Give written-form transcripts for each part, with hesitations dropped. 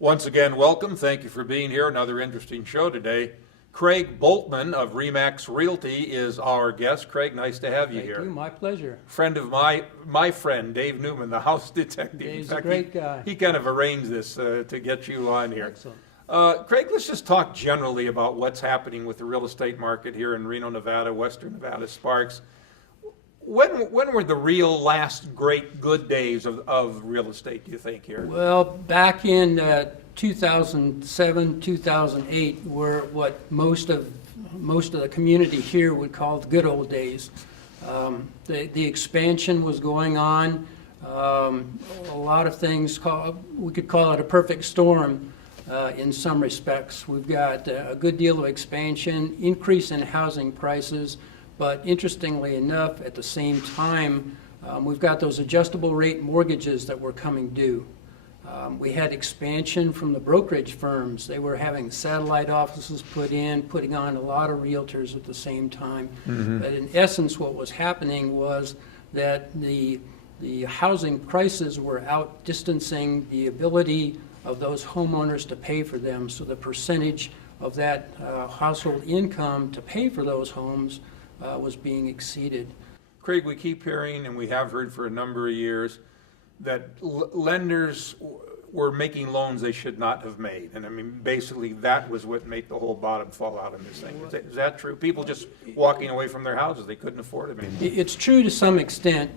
Once again, welcome. Thank you for being here. Another interesting show today. Craig Boltman of Realty is our guest. Craig, nice to have you here. Thank you. My pleasure. Friend of my friend, Dave Newman, the house detective. Dave's a great guy. He kind of arranged this to get you on here. Excellent. Craig, let's just talk generally about what's happening with the real estate market here in Reno, Nevada, Western Nevada, Sparks. When were the real last great good days of real estate, do you think, here? Well, back in 2007, 2008 were what most of the community here would call the good old days. The expansion was going on. A lot of things, we could call it a perfect storm in some respects. We've got a good deal of expansion, increase in housing prices, but interestingly enough, at the same time, we've got those adjustable rate mortgages that were coming due. We had expansion from the brokerage firms. They were having satellite offices putting on a lot of realtors at the same time. Mm-hmm. But in essence, what was happening was that the housing prices were outdistancing the ability of those homeowners to pay for them. So the percentage of that household income to pay for those homes was being exceeded. Craig, we keep hearing, and we have heard for a number of years, that lenders were making loans they should not have made. And I mean, basically, that was what made the whole bottom fall out in this thing. Is that true? People just walking away from their houses, they couldn't afford it anymore. It's true to some extent.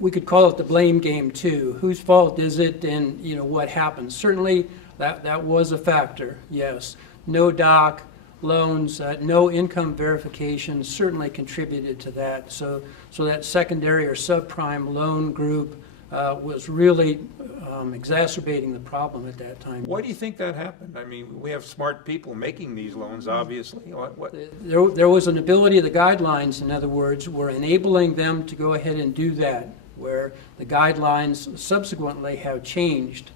We could call it the blame game, too. Whose fault is it, and what happened? Certainly, that was a factor, yes. No doc, loans, no income verification certainly contributed to that. So that secondary or subprime loan group was really exacerbating the problem at that time. Why do you think that happened? I mean, we have smart people making these loans, obviously. There was an ability, the guidelines, in other words, were enabling them to go ahead and do that, where the guidelines subsequently have changed,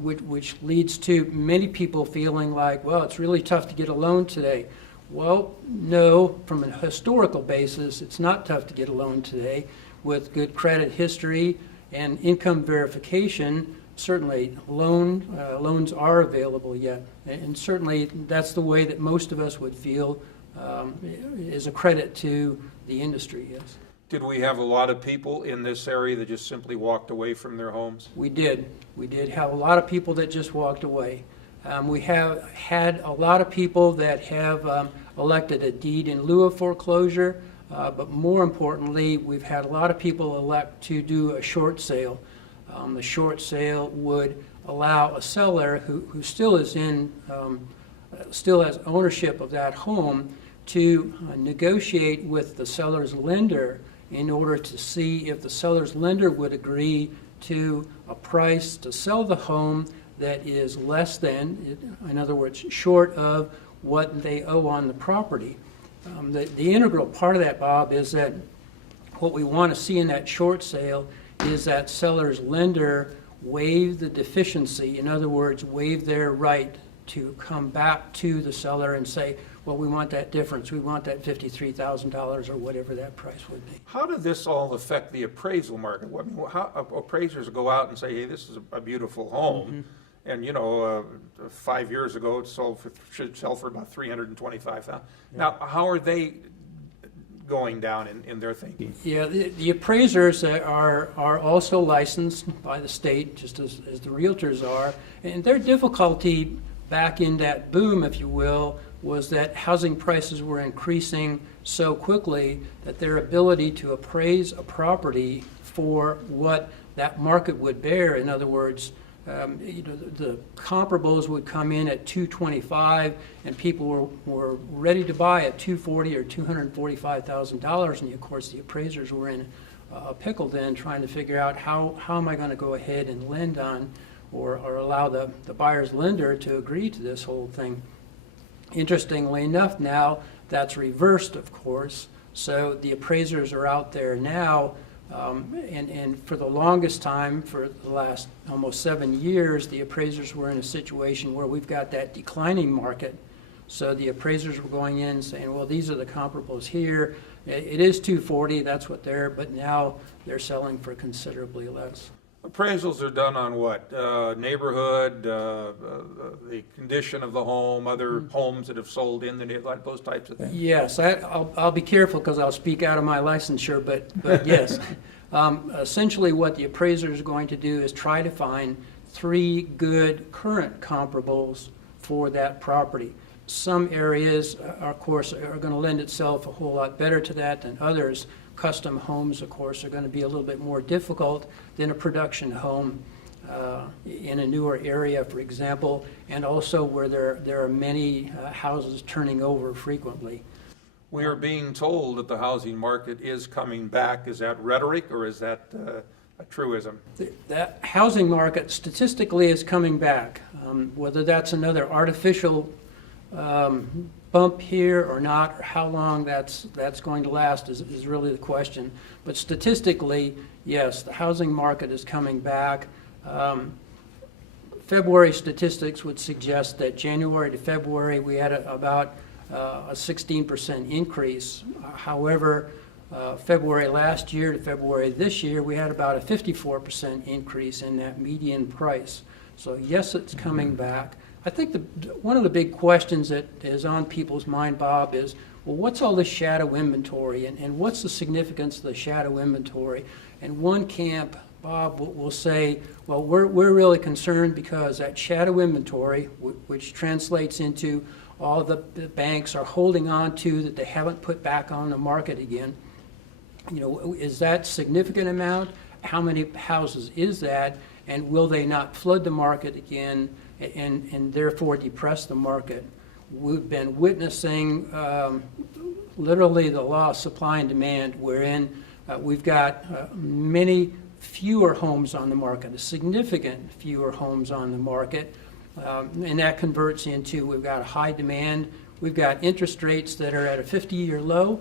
which leads to many people feeling like, well, it's really tough to get a loan today. Well, no, from a historical basis, it's not tough to get a loan today. With good credit history and income verification, certainly loans are available yet. And certainly that's the way that most of us would feel is a credit to the industry, yes. Did we have a lot of people in this area that just simply walked away from their homes? We did. We did have a lot of people that just walked away. We have had a lot of people that have elected a deed in lieu of foreclosure. But more importantly, we've had a lot of people elect to do a short sale. The short sale would allow a seller who still is still has ownership of that home to negotiate with the seller's lender in order to see if the seller's lender would agree to a price to sell the home that is less than, in other words, short of what they owe on the property. The integral part of that, Bob, is that what we want to see in that short sale is that seller's lender waive the deficiency. In other words, waive their right to come back to the seller and say, well, we want that difference. We want that $53,000 or whatever that price would be. How did this all affect the appraisal market? I mean, how appraisers go out and say, hey, this is a beautiful home. Mm-hmm. And 5 years ago it should sell for about $325,000. Yeah. Now, how are they going down in their thinking? Yeah, the appraisers are also licensed by the state, just as the realtors are. And their difficulty back in that boom, if you will, was that housing prices were increasing so quickly that their ability to appraise a property for what that market would bear, in other words, the comparables would come in at $225, and people were ready to buy at $240,000 or $245,000, and of course the appraisers were in a pickle then, trying to figure out how am I going to go ahead and lend on or allow the buyer's lender to agree to this whole thing. Interestingly enough, now that's reversed, of course. So the appraisers are out there now. And for the longest time, for the last almost 7 years, the appraisers were in a situation where we've got that declining market. So the appraisers were going in and saying, well, these are the comparables here. It is $240, that's what they're, but now they're selling for considerably less. Appraisals are done on what? Neighborhood, the condition of the home, other homes that have sold in the neighborhood, those types of things? Yes, I'll be careful because I'll speak out of my licensure, but yes. Essentially what the appraiser is going to do is try to find 3 good current comparables for that property. Some areas, of course, are going to lend itself a whole lot better to that than others. Custom homes, of course, are going to be a little bit more difficult than a production home in a newer area, for example, and also where there are many houses turning over frequently. We are being told that the housing market is coming back. Is that rhetoric or is that a truism? That housing market statistically is coming back. Whether that's another artificial bump here or not, or how long that's going to last is really the question. But statistically, yes, the housing market is coming back. February statistics would suggest that January to February we had about a 16% increase. However, February last year to February this year, we had about a 54% increase in that median price. So yes, it's coming back. I think one of the big questions that is on people's mind, Bob, is, well, what's all this shadow inventory and what's the significance of the shadow inventory? And one camp, Bob, will say, well, we're really concerned because that shadow inventory, which translates into all the banks are holding on to that they haven't put back on the market again. You know, is that significant amount? How many houses is that? And will they not flood the market again and therefore depress the market? We've been witnessing literally the law of supply and demand, wherein we've got many fewer homes on the market, a significant fewer homes on the market, and that converts into we've got a high demand, we've got interest rates that are at a 50-year low.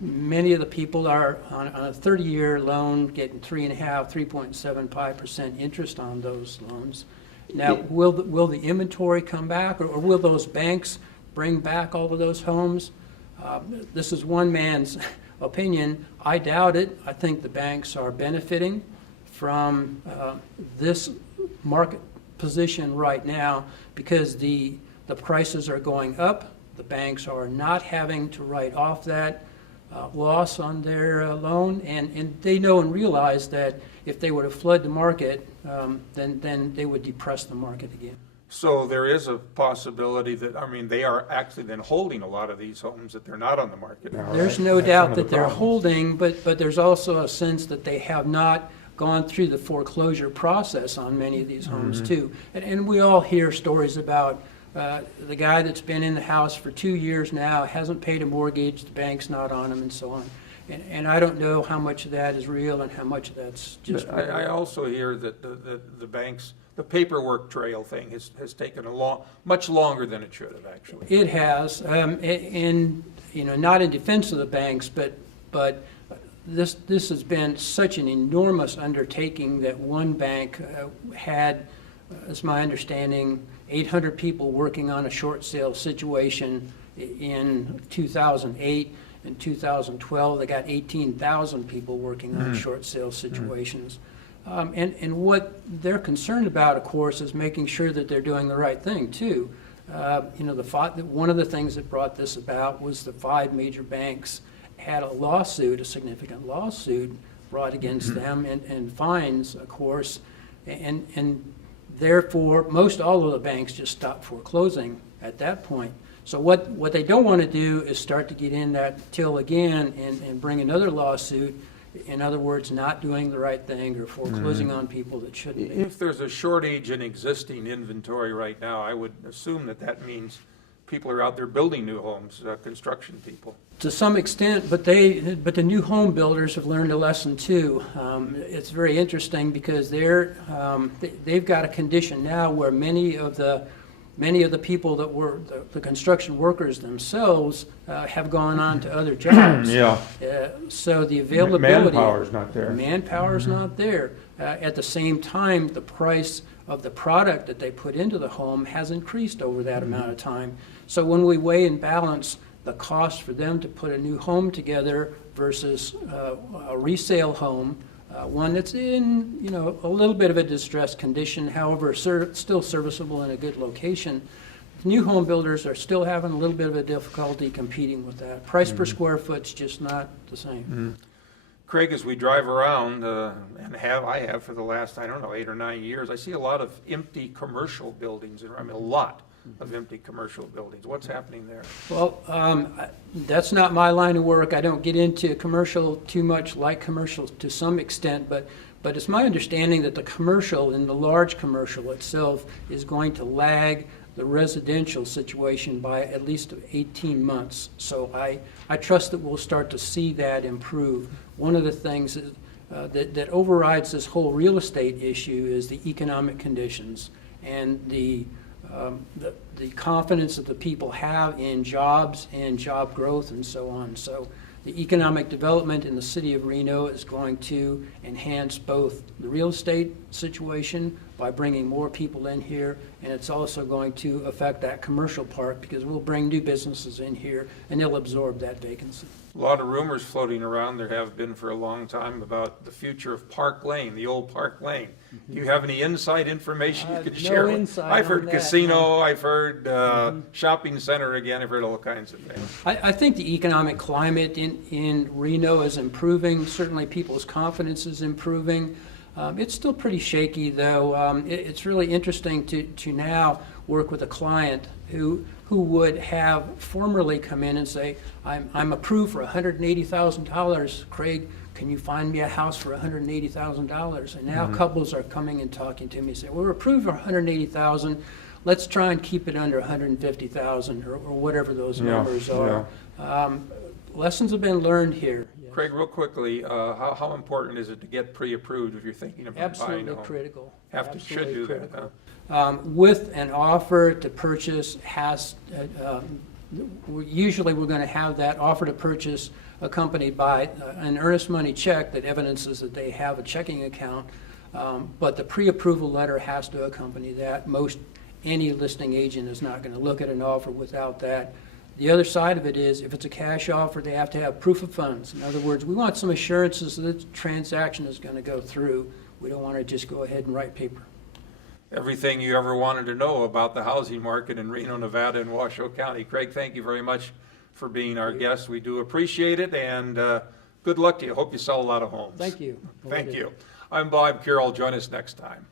Many of the people are on a 30-year loan getting 3.75% interest on those loans. Now, will the inventory come back, or will those banks bring back all of those homes? This is one man's opinion. I doubt it. I think the banks are benefiting from this market position right now because the prices are going up. The banks are not having to write off that loss on their loan, and they know and realize that if they were to flood the market, then they would depress the market again. So there is a possibility that, I mean, they are actually then holding a lot of these homes that they're not on the market now. There's no doubt that they're holding, but there's also a sense that they have not gone through the foreclosure process on many of these homes too. And we all hear stories about the guy that's been in the house for 2 years now, hasn't paid a mortgage, the bank's not on him, and so on. And I don't know how much of that is real and how much of that's just. I also hear that the banks, the paperwork trail thing has taken much longer than it should have actually. It has, and you know, not in defense of the banks, but this has been such an enormous undertaking that one bank had, as my understanding, 800 people working on a short sale situation in 2008. In 2012, they got 18,000 people working on short sale situations. And what they're concerned about, of course, is making sure that they're doing the right thing, too. You know, one of the things that brought this about was the 5 major banks had a lawsuit, a significant lawsuit brought against them, and fines, of course, and therefore, most all of the banks just stopped foreclosing at that point. So what they don't want to do is start to get in that till again and bring another lawsuit, in other words, not doing the right thing or foreclosing on people that shouldn't be. If there's a shortage in existing inventory right now, I would assume that means people are out there building new homes, construction people. To some extent, but the new home builders have learned a lesson too. It's very interesting because they've got a condition now where many of the people that were the construction workers themselves have gone on to other jobs. So the availability, manpower's not there. Manpower's not there. At the same time, the price of the product that they put into the home has increased over that amount of time. So when we weigh and balance the cost for them to put a new home together versus a resale home, one that's in, a little bit of a distressed condition, however, still serviceable in a good location. New home builders are still having a little bit of a difficulty competing with that. Price per square foot's just not the same. Craig, as we drive around, and I have for the last, 8 or 9 years, I see a lot of empty commercial buildings, a lot of empty commercial buildings. What's happening there? Well, that's not my line of work. I don't get into commercial too much, like commercials to some extent, but it's my understanding that the commercial and the large commercial itself is going to lag the residential situation by at least 18 months. So I trust that we'll start to see that improve. One of the things that overrides this whole real estate issue is the economic conditions and the confidence that the people have in jobs and job growth and so on. So the economic development in the city of Reno is going to enhance both the real estate situation by bringing more people in here, and it's also going to affect that commercial part because we'll bring new businesses in here and they'll absorb that vacancy. A lot of rumors floating around, there have been for a long time, about the future of Park Lane, the old Park Lane. Do you have any inside information you could share? No insight I've heard on that, casino, no. I've heard shopping center again, I've heard all kinds of things. I think the economic climate in Reno is improving. Certainly people's confidence is improving. It's still pretty shaky, though. It's really interesting to now work with a client who would have formerly come in and say, I'm approved for $180,000. Craig, can you find me a house for $180,000? And now couples are coming and talking to me and say, well, we're approved for $180,000. Let's try and keep it under $150,000 or whatever those numbers are. Lessons have been learned here. Yes. Craig, real quickly, how important is it to get pre-approved if you're thinking about buying a Absolutely home? critical. Should do critical. that, huh? With an offer to purchase usually we're going to have that offer to purchase accompanied by an earnest money check that evidences that they have a checking account, but the pre-approval letter has to accompany that. Any listing agent is not going to look at an offer without that. The other side of it is, if it's a cash offer, they have to have proof of funds. In other words, we want some assurances that the transaction is going to go through. We don't want to just go ahead and write paper. Everything you ever wanted to know about the housing market in Reno, Nevada, and Washoe County. Craig, thank you very much for being our guest. We do appreciate it, and good luck to you. Hope you sell a lot of homes. Thank you. Thank you. I'm Bob Carroll. Join us next time.